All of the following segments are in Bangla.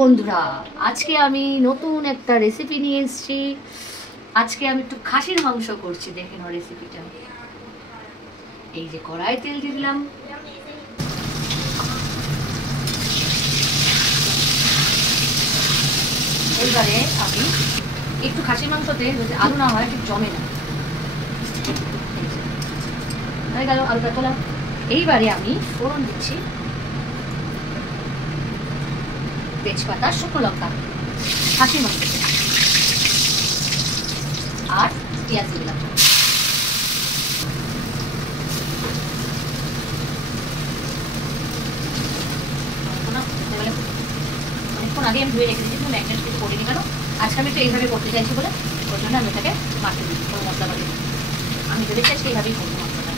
বন্ধুরা, আজকে আমি নতুন একটা রেসিপি নিয়ে এসেছি। আজকে আমি একটু খাসির মাংস করছি, দেখেন রেসিপিটা। এই যে কড়াই তেল দিয়ে দিলাম, এইবারে আমি একটু খাসির মাংসতে যদি আলু না হয় ঠিক জমে না, হয়ে গেল আলুটা তোলা। এইবারে আমি ফোড়ন দিচ্ছি তেজপাতা, শুকনো লঙ্কা, খাসির মাংস আর পেঁয়াজ দিলাম। অনেকক্ষণ আগে আমি ধুয়ে রেখে দিয়েছি, ম্যাগনেট কিছু করিনি, কেন আজকে আমি একটু এইভাবে করতে চাইছি বলে ওর জন্য আমি এটাকে মাখতে দিচ্ছি কোনো মশলা বাড়ি। আমি ভেবেছি আজকে এইভাবেই করবো মশলাটা।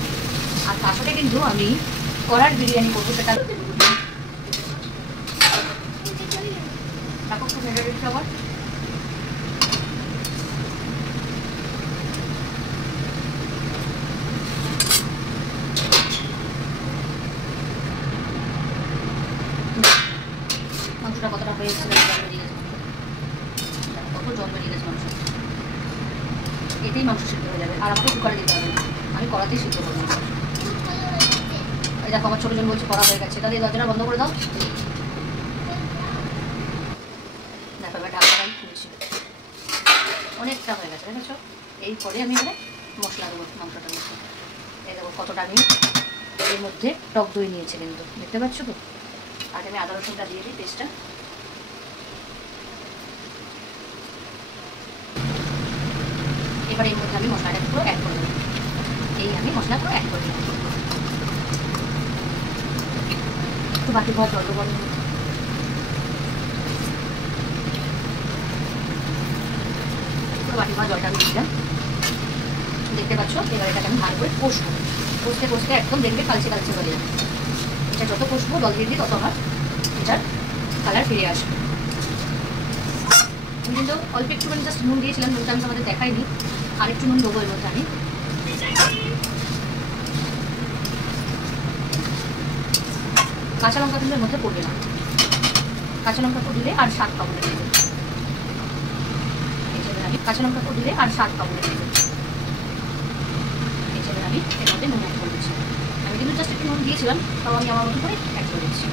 আর তার সাথে কিন্তু আমি কড়ার বিরিয়ানি করবো, সেটা রাখো খুব ভেজে দিচ্ছি। আবার মাংসটা কতটা হয়ে এসেছে, কত জল বেরিয়ে গেছে মাংস, এতেই মাংস সিদ্ধ হয়ে যাবে। আর আমাকে কুকারে দিতে হবে না, আমি কড়াতেই সিদ্ধ করবো। এই দেখো আমার ছোটো জন বলছে কড়া হয়ে গেছে, তাহলে দরজাটা বন্ধ করে দাও। দেখো এবার ঢাকাটাই খুলছি, অনেকটা হয়ে গেছে দেখেছো। এরপরে আমি এবারে মশলা দেবো মাংসটার মধ্যে। এই দেখো কতটা আমি এর মধ্যে টক দই নিয়েছি, কিন্তু দেখতে পাচ্ছ তো। আর আমি আদা রসুনটা দিয়ে দিই পেস্টটা। এবার এর মধ্যে আমি মশলাটা পুরো অ্যাড করে দেবো। এই আমি মশলা পুরো অ্যাড করে দিলাম। একটু বাকি ভর জল দেবো, পুরো বাকি ভর জলটা আমি দিলাম, দেখতে পাচ্ছ। এবার এটাকে আমি ভালো করে কষবো, কষতে কষতে একদম দেখবে কালচে কালচে হয়ে যাবে। এটা যত কষবো জল দিয়ে দিই তত আমার এটার কালার ফিরে আসবে। আমি কিন্তু অল্প একটুখানি জাস্ট নুন দিয়েছিলাম, নুনটা আমি তোমাদের দেখাইনি, আর একটু নুন দেবো এর মধ্যে আমি। কাঁচা লঙ্কা কিন্তু এর মধ্যে পড়বে না, কাঁচা লঙ্কা দিলে আর স্বাদ পাবো না। আমি কাঁচা লঙ্কা দিলে আর স্বাদ পাবো না। এই জন্য আমি এর মধ্যে নুন অ্যাড করে দিচ্ছি। আমি কিন্তু জাস্ট একটু নুন দিয়েছিলাম, তাও আমি আমার মতো করে অ্যাড করে দিচ্ছি।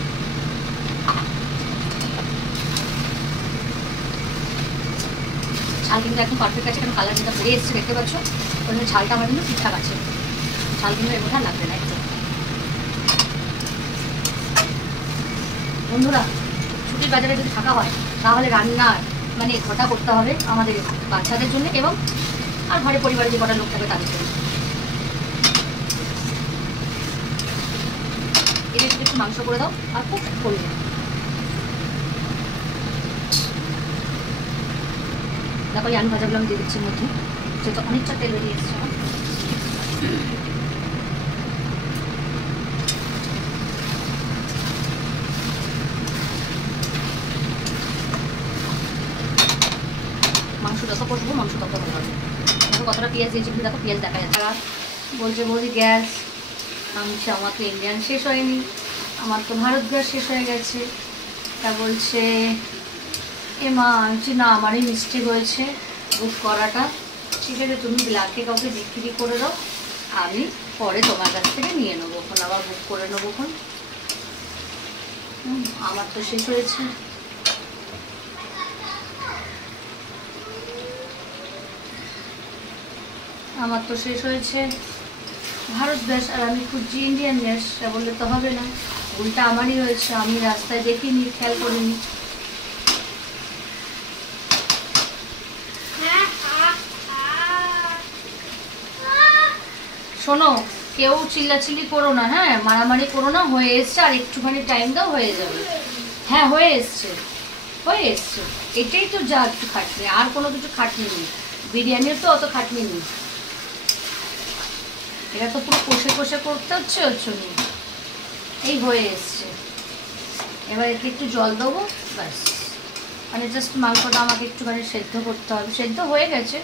ঝাল কিন্তু একদম পারফেক্ট আছে, কারণ কালার যেটা বেড়ে এসেছে দেখতে পাচ্ছ। ওই জন্য ঝালটা আমার কিন্তু ঠিকঠাক আছে, ঝাল কিন্তু এর মধ্যে লাগবে না একদম। বন্ধুরা, ছুটির বাজারে যদি থাকা হয় তাহলে রান্নার মানে ঘটা করতে হবে আমাদের বাচ্চাদের জন্য এবং আর ঘরে পরিবারে যে কটা লোক থাকবে তাদের জন্য। এটা একটু মাংস করে দাও আর খুব করে দাও। দেখো এই আলু ভাজাগুলো আমি দিয়ে দিচ্ছি মধ্যে, যেহেতু অনেকটা তেল বেরিয়ে এসেছে আমার। মাংস যত কষবো মাংস তত ভালো হবে। দেখো কতটা পেঁয়াজ দিয়েছি, কিন্তু দেখো পেঁয়াজ দেখা যাচ্ছে। আর বলছে বৌদি গ্যাস আনছে, আমার তো ইন্ডিয়ান শেষ হয়নি, আমার তো ভারত গ্যাস শেষ হয়ে গেছে। তা বলছে মা আনছি না, আমারই মিস্টেক হয়েছে বুক করাটা। ঠিক আছে, তুমি ব্ল্যাকে কাউকে বিক্রি করে দাও, আমি পরে তোমার কাছ থেকে নিয়ে নেবো, এখন আবার বুক করে নেবো। এখন আমার তো শেষ হয়েছে। আমার তো শেষ হয়েছে ভারত গ্যাস, আর আমি খুঁজছি ইন্ডিয়ান গ্যাস। বললে তো হবে না, ভুলটা আমারই হয়েছে, আমি রাস্তায় দেখিনি, খেয়াল করিনি। শোনো, কেউ চিল্লাচিল্লি করো না, হ্যাঁ মারামারি করো না। হয়ে এসছে, আর একটুখানি টাইম দাও, হয়ে যাবে। হ্যাঁ হয়ে এসছে, হয়ে এসছে। এটাই তো যা একটু খাটনি, আর কোনো কিছু খাটনি নেই। বিরিয়ানির তো অত খাটনি নেই, এটা তো পুরো কষে কষে করতে হচ্ছে নেই। এই হয়ে এসছে। এবার এতে একটু জল দেবো, ব্যাস। মানে জাস্ট মাংসটা আমাকে একটুখানি সেদ্ধ করতে হবে, সেদ্ধ হয়ে গেছে,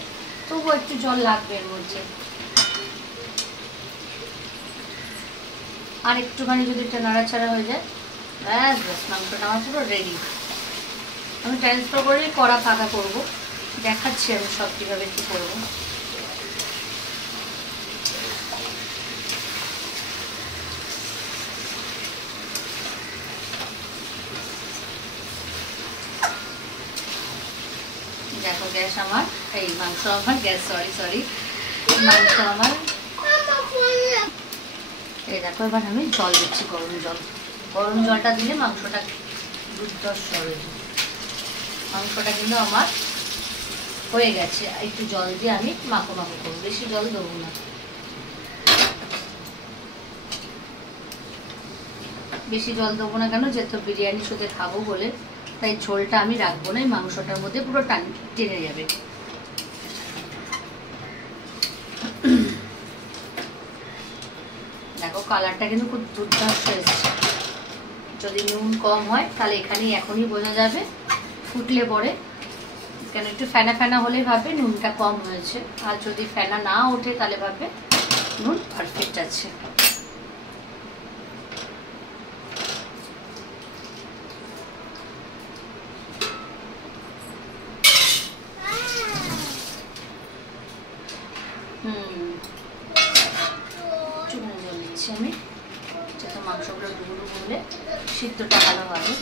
তবুও একটু জল লাগবে এর মধ্যে। আর একটুখানি যদি এটা নাড়াচাড়া হয়ে যায়, ব্যাস ব্যাস মাংসটা আমার পুরো রেডি। আমি ট্রান্সফার করে কড়া ফাঁকা করবো, দেখাচ্ছি আমি সব কীভাবে কী করবো। দেখো গ্যাস আমার, এই মাংস আমার, গ্যাস সরি মাংস আমার। এই দেখো এবার আমি জল দিচ্ছি, গরম জলটা দিলে মাংসটা দুর্ধর্ষ হবে। মাংসটা কিন্তু আমার হয়ে গেছে, একটু জল দিয়ে আমি মাখো করবো, বেশি জল দেবো না। বেশি জল দেবো না কেন, যেহেতু বিরিয়ানির সাথে খাবো বলে, তাই ঝোলটা আমি রাখবো না, এই মাংসটার মধ্যে পুরো টেনে যাবে। দেখো কালারটা কিন্তু খুব দুর্ধর্ষ এসছে। যদি নুন কম হয় তাহলে এখনই বোঝা যাবে, ফুটলে পরে, কেন একটু ফেনা ফেনা হলেই ভাববে নুনটা কম হয়েছে, আর যদি ফেনা না ওঠে তাহলে ভাববে নুন পারফেক্ট আছে। চুনো জল দিচ্ছি আমি, যাতে মাংসগুলো ডুবো হলে সিদ্ধটা ভালো হবে।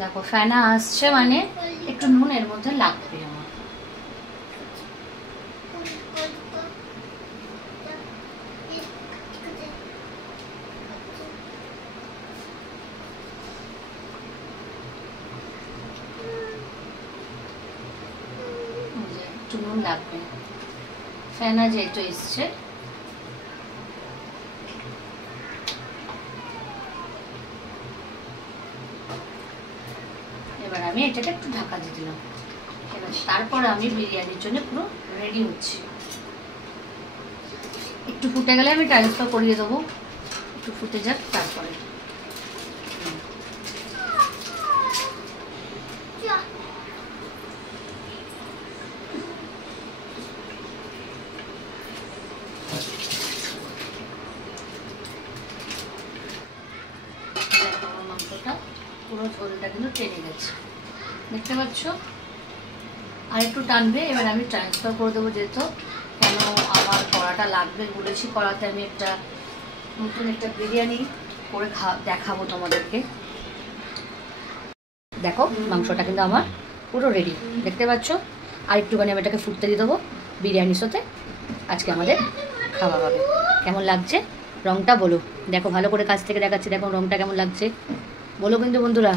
দেখো ফেনা আসছে মানে একটু নুন এর মধ্যে লাগবে আমার। একটু নুন লাগবে, ফেনা যেহেতু এসছে। এবার আমি এটাকে একটু ঢাকা দিয়ে দিলাম। এবার তারপর আমি বিরিয়ানির জন্য পুরো রেডি হচ্ছি। একটু ফুটে গেলে আমি ট্রান্সফার করিয়ে দেবো, একটু ফুটে যাক তারপরে। মাংসটা পুরো ঝোলটা কিন্তু টেনে গেছে, দেখতে পাচ্ছ, আর একটু টানবে। এবার আমি ট্রান্সফার করে দেবো, যেহেতু কেন আমার কড়াটা লাগবে বলেছি, কড়াতে আমি নতুন একটা বিরিয়ানি করে দেখাবো তোমাদেরকে। দেখো মাংসটা কিন্তু আমার পুরো রেডি, দেখতে পাচ্ছ। আর একটুখানি আমি এটাকে ফুটতে দিয়ে দেবো, বিরিয়ানির সাথে আজকে আমাদের খাওয়া হবে। কেমন লাগছে রংটা বলো, দেখো ভালো করে কাছ থেকে দেখাচ্ছি, দেখো রংটা কেমন লাগছে বলো কিন্তু বন্ধুরা।